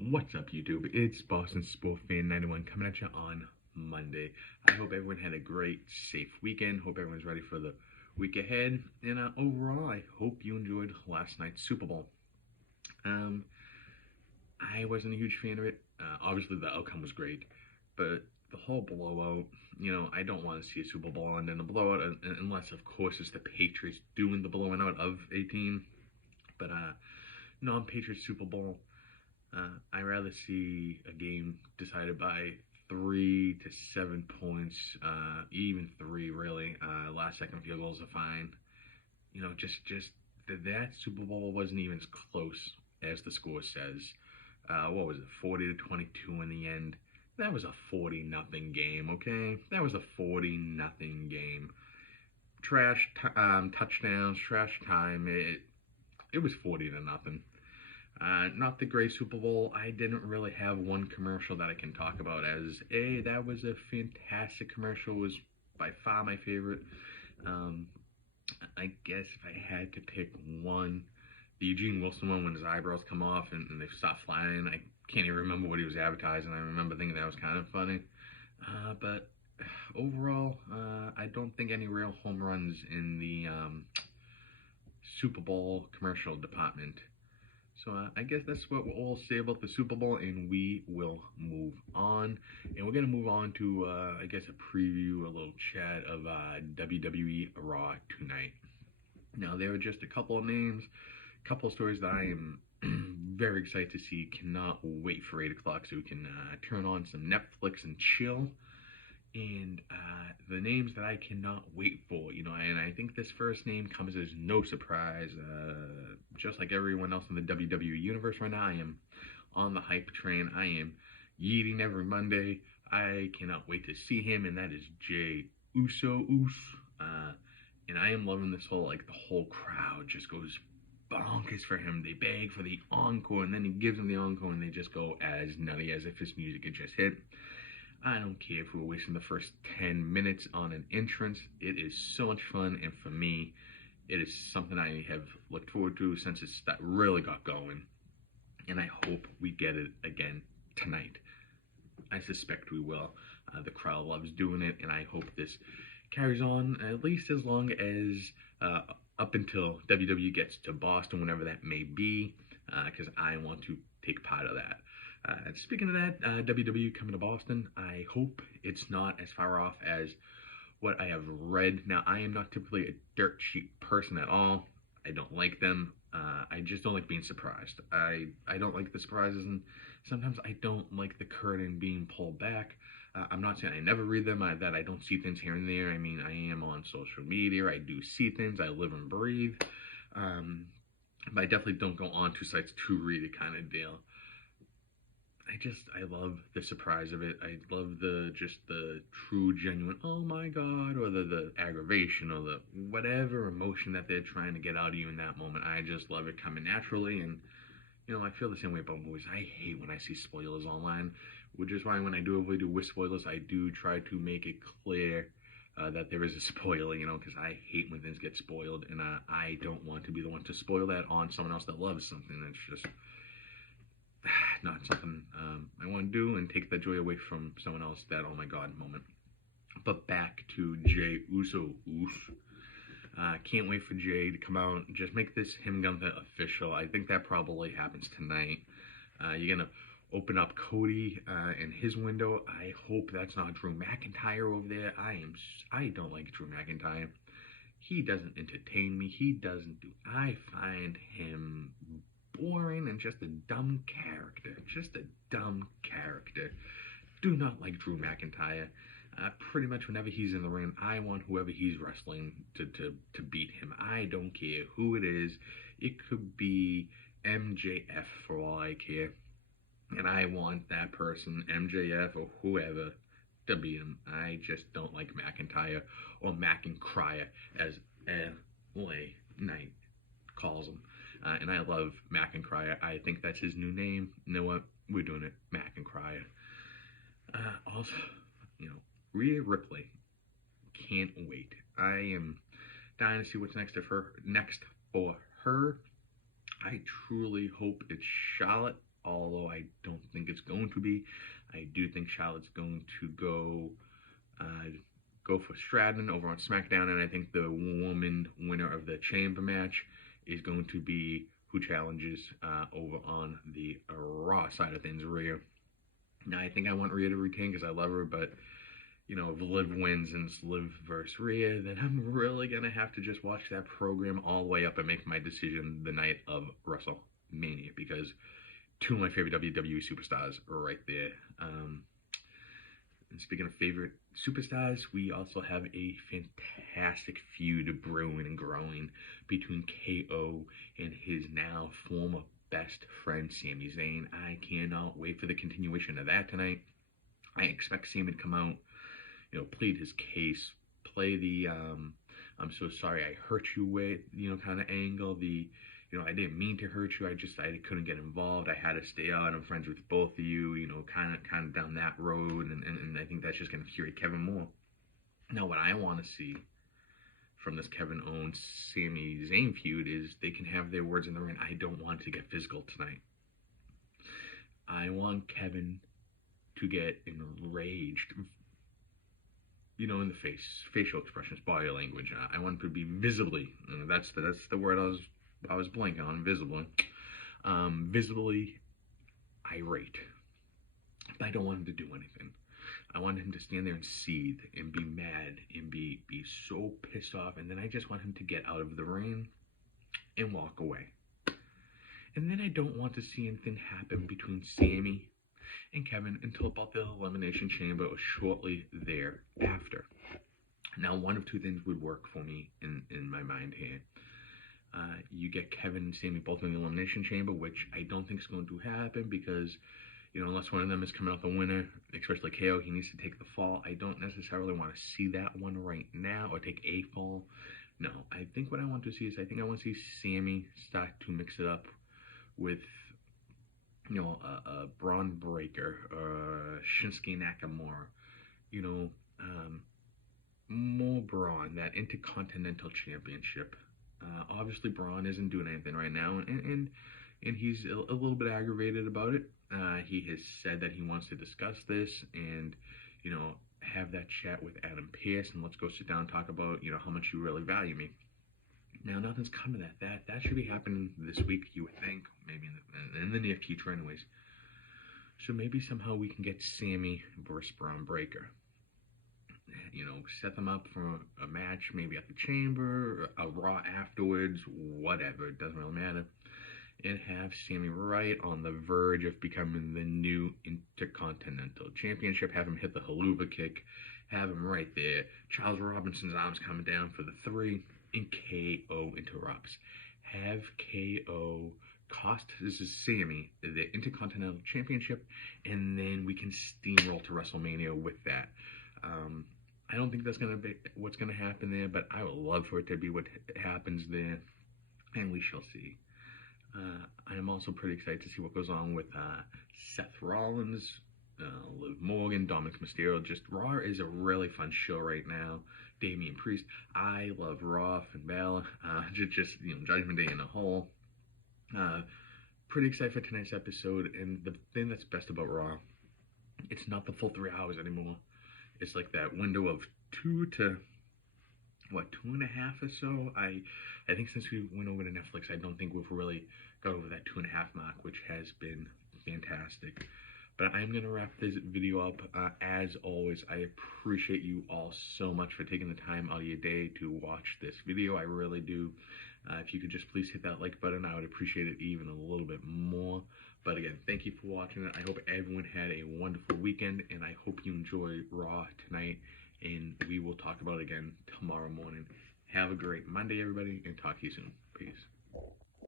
What's up, YouTube? It's Boston Sport Fan 91 coming at you on Monday. I hope everyone had a great, safe weekend. Hope everyone's ready for the week ahead. And overall, I hope you enjoyed last night's Super Bowl. Um, I wasn't a huge fan of it. Obviously, the outcome was great, but the whole blowout, I don't want to see a Super Bowl end in a blowout unless, of course, it's the Patriots doing the blowing out of a team. But non-Patriots Super Bowl. I rather see a game decided by 3 to 7 points, even three really. Last second field goals are fine. Just that Super Bowl wasn't even as close as the score says. What was it, 40-22 in the end? That was a 40-0 game. Okay, that was a 40-0 game. Trash touchdowns, trash time. It was 40-0. Not the great Super Bowl. I didn't really have one commercial that I can talk about as that was a fantastic commercial. It was by far my favorite. I guess if I had to pick one, the Eugene Wilson one when his eyebrows come off and they stop flying. I can't even remember what he was advertising. I remember thinking that was kind of funny. But overall, I don't think any real home runs in the Super Bowl commercial department. So I guess that's what we'll say about the Super Bowl, and we will move on. And we're going to move on to, I guess, a preview, a little chat of WWE Raw tonight. Now, there are just a couple of names, a couple of stories that I am very excited to see. Cannot wait for 8 o'clock so we can turn on some Netflix and chill. And the names that I cannot wait for, and I think this first name comes as no surprise. Just like everyone else in the WWE universe right now, I am on the hype train. I am yeeting every Monday. I cannot wait to see him, and that is Jey Uso. And I am loving this whole, the whole crowd just goes bonkers for him. They beg for the encore, and then he gives them the encore, and they just go as nutty as if his music had just hit. I don't care if we're wasting the first 10 minutes on an entrance. It is so much fun, and for me, it is something I have looked forward to since it really got going, and I hope we get it again tonight. I suspect we will. The crowd loves doing it, and I hope this carries on at least as long as up until WWE gets to Boston, whenever that may be, because I want to take part of that. Speaking of that, WWE coming to Boston, I hope it's not as far off as what I have read. Now, I am not typically a dirt sheet person at all. I don't like them. I just don't like being surprised. I don't like the surprises, and sometimes I don't like the curtain being pulled back. I'm not saying I never read them, that I don't see things here and there. I mean, I am on social media. I do see things. I live and breathe. But I definitely don't go on to sites to read it kind of deal. I love the surprise of it. I love the true, genuine, oh my God, or the aggravation, or the whatever emotion that they're trying to get out of you in that moment. I just love it coming naturally, and, I feel the same way about movies. I hate when I see spoilers online, which is why when I do a video with spoilers, I do try to make it clear that there is a spoiler, because I hate when things get spoiled, and I don't want to be the one to spoil that on someone else that loves something. That's just not something I want to do, and take the joy away from someone else, that oh my God moment. But back to Jey Uso. Can't wait for Jey to come out and just make this him Gunther official. I think that probably happens tonight. You're going to open up Cody and his window. I hope that's not Drew McIntyre over there. I don't like Drew McIntyre. He doesn't entertain me. I find him boring and just a dumb character. Do not like Drew McIntyre. Pretty much whenever he's in the ring, I want whoever he's wrestling to beat him. I don't care who it is. It could be MJF for all I care. And I want that person, MJF or whoever, to beat him. I just don't like McIntyre, or McIntyre, as LA Knight calls him. And I love McIntyre. I think that's his new name. You know what? We're doing it. McIntyre. Also, Rhea Ripley. Can't wait. I am dying to see what's next for her. I truly hope it's Charlotte, although I don't think it's going to be. I do think Charlotte's going to go for Stratton over on SmackDown, and I think the woman winner of the Chamber match is going to be who challenges over on the Raw side of things, Rhea. Now, I think I want Rhea to retain because I love her, but if Liv wins and it's Liv versus Rhea, then I'm really going to have to just watch that program all the way up and make my decision the night of WrestleMania, because two of my favorite WWE superstars are right there. And speaking of favorite superstars, we also have a fantastic feud brewing and growing between KO and his now former best friend, Sami Zayn. I cannot wait for the continuation of that tonight. I expect Sami to come out, plead his case, play the I'm so sorry I hurt you with, kind of angle, the I didn't mean to hurt you, I couldn't get involved, I had to stay out, I'm friends with both of you, kind of down that road, and I think that's just going to fury Kevin more. Now, what I want to see from this Kevin Owens Sami Zayn feud is they can have their words in the ring. I don't want to get physical tonight. I want Kevin to get enraged, in the face, facial expressions, body language. I want him to be visibly, that's the word I was blanking on, visibly irate. But I don't want him to do anything. I want him to stand there and seethe and be mad and be so pissed off, and then I just want him to get out of the ring and walk away. And then I don't want to see anything happen between Sami and Kevin until about the Elimination Chamber or shortly thereafter. Now, one of two things would work for me in my mind here. You get Kevin and Sami both in the Elimination Chamber, which I don't think is going to happen because, unless one of them is coming out the winner, especially KO, he needs to take the fall. I don't necessarily want to see that one right now or take a fall. No, I think what I want to see is I want to see Sami start to mix it up with, a Braun Breaker, Shinsuke Nakamura, more Braun, that Intercontinental Championship. Obviously, Braun isn't doing anything right now, and he's a little bit aggravated about it. He has said that he wants to discuss this and, have that chat with Adam Pearce, and let's go sit down and talk about, how much you really value me. Now, nothing's coming to that. That should be happening this week, you would think, maybe in the near future anyways. So maybe somehow we can get Sami versus Braun Breaker. Set them up for a match, maybe at the Chamber, a Raw afterwards, whatever, it doesn't really matter. And have Sami right on the verge of becoming the new Intercontinental Championship. Have him hit the haluva kick. Have him right there. Charles Robinson's arms coming down for the 3. And KO interrupts. Have KO cost Sami the Intercontinental Championship, and then we can steamroll to WrestleMania with that. I don't think that's going to be what's going to happen there, but I would love for it to be what happens there, and we shall see. I am also pretty excited to see what goes on with Seth Rollins, Liv Morgan, Dominic Mysterio. Just Raw is a really fun show right now. Damian Priest. I love Raw and Balor. Just Judgment Day in a whole. Pretty excited for tonight's episode, and the thing that's best about Raw, it's not the full 3 hours anymore. It's like that window of 2 to 2.5 or so. I think since we went over to Netflix, I don't think we've really got over that 2.5 mark, which has been fantastic. But I'm going to wrap this video up. As always, I appreciate you all so much for taking the time out of your day to watch this video. I really do. If you could just please hit that like button, I would appreciate it even a little bit more. But again, thank you for watching it. I hope everyone had a wonderful weekend, and I hope you enjoy Raw tonight. And we will talk about it again tomorrow morning. Have a great Monday, everybody, and talk to you soon. Peace.